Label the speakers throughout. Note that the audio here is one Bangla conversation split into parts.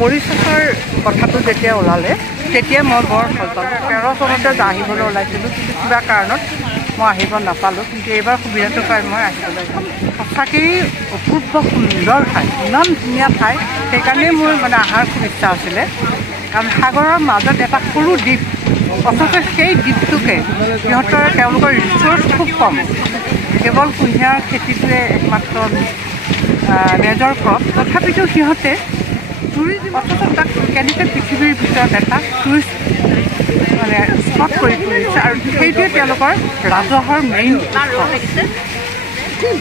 Speaker 1: মৰিচাচৰ কথাটো যেতিয়া ওলালে, তেতিয়া মই বৰ ভালো পালোঁ তেৰ চনতে আহিবলৈ ওলাইছিলোঁ, কিন্তু কিবা কাৰণত মই আহিব নাপালোঁ। কিন্তু এইবাৰ সুবিধাটো পাই মই আহিবলৈ সঁচাকেই অপূৰ্ব সুন্দৰ ঠাই, ইমান ধুনীয়া ঠাই। সেইকাৰণেই মোৰ মানে অহাৰ খুব ইচ্ছা আছিলে। কাৰণ সাগৰৰ মাজত এটা সৰু দ্বীপ, অথচ সেই দ্বীপটোকে সিহঁতৰ, তেওঁলোকৰ ৰিচোৰ্চ খুব কম। কেৱল কুঁহিয়াৰ খেতিটোৱে একমাত্ৰ মেজৰ ক্ৰপ তথাপিতো সিহঁতে টুৰিজিম অথচ তাক কেনেকৈ পৃথিৱীৰ ভিতৰত এটা টুৰিষ্ট মানে স্পট কৰি তুলিছে আৰু সেইটোৱে তেওঁলোকৰ ৰাজহৰ মেইন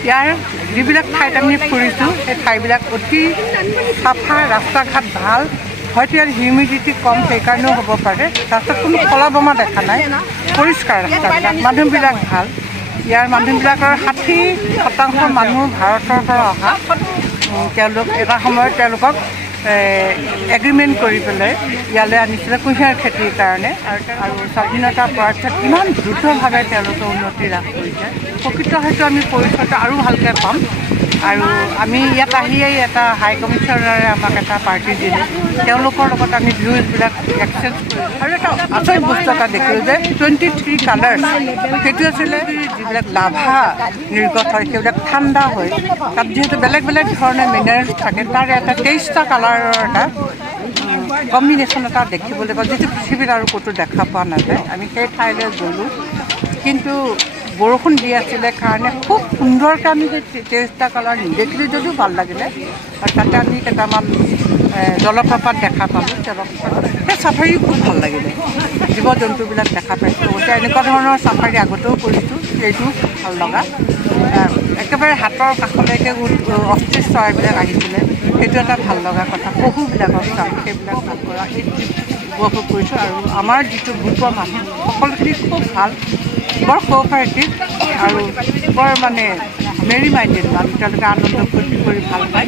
Speaker 1: ইয়াৰ যিবিলাক ঠাইত আমি ফুৰিছোঁ সেই ঠাইবিলাক অতি চাফা ৰাস্তা ঘাট ভাল। হয়তো ইয়াৰ হিউমিডিটি কম সেইকাৰণেও হ'ব পাৰে। ৰাস্তাত কোনো কলা বোমা দেখা নাই। পৰিষ্কাৰ ৰাস্তাবিলাক মানুহবিলাক ভাল। ইয়াৰ মানুহবিলাকৰ ষাঠি শতাংশ মানুহ ভাৰতৰ পৰা অহা। তেওঁলোক এটা সময়ত তেওঁলোকক এগ্ৰিমেণ্ট কৰি পেলাই ইয়ালৈ আনিছিলে কুঁহিয়াৰ খেতিৰ কাৰণে আৰু স্বাধীনতা পোৱাৰ পিছত কিমান দ্ৰুতভাৱে তেওঁলোকে উন্নতি লাভ কৰিছে। প্ৰকৃত হয়তো আমি পৰিচয়টো আৰু ভালকৈ পাম। আৰু আমি ইয়াত আহিয়েই এটা হাই কমিশ্যনাৰে আমাক এটা পাৰ্টি দিলে। তেওঁলোকৰ লগত আমি ভিউজবিলাক এক্সচেঞ্জ কৰিলোঁ। আৰু এটা আচৰিত বস্তু এটা দেখিলোঁ যে টুৱেণ্টি থ্ৰী কালাৰ্ছ সেইটো আছিলে যিবিলাক লাভা নিৰ্গত হয়, সেইবিলাক ঠাণ্ডা হয়। তাত যিহেতু বেলেগ বেলেগ ধৰণৰ মিনাৰেলছ থাকে, তাৰ এটা তেইছটা কালাৰৰ এটা কম্বিনেশ্যন এটা দেখিবলৈ পাওঁ, যিটো পৃথিৱীত আৰু ক'তো দেখা পোৱা নাযায়। আমি সেই ঠাইলৈ গ'লোঁ। কিন্তু বৰষুণ দি আছিলে কাৰণে খুব সুন্দৰকৈ আমি তেইছটা কালাৰ নেদেখিলোঁ যদিও ভালো লাগিলে। আৰু তাতে আমি কেইটামান জলপ্ৰপাত দেখা পালোঁ, জলপ্ৰপাত। সেই চাফাৰী খুব ভালো লাগিলে। জীৱ জন্তুবিলাক দেখা পাইছোঁ। গতিকে এনেকুৱা ধৰণৰ চাফাৰী আগতেও কৰিছোঁ এইটো ভালো লগা। একেবাৰে হাতৰ কাষলৈকে অস্থিৰ চৰাইবিলাক আহিছিলে। সেইটো এটা ভালো লগা কথা। পশুবিলাকক চাম, সেইবিলাক ভালো কৰা সেই উপভোগ কৰিছোঁ আৰু আমাৰ যিটো গ্ৰুপৰ মানুহ সকলোখিনি খুব ভালো। বৰ কোঅপাৰেটিভ আৰু বৰ মানে মেৰি মাইণ্ডেড মানুহ তেওঁলোকে আনন্দ ফূৰ্তি কৰি ভালো পায়।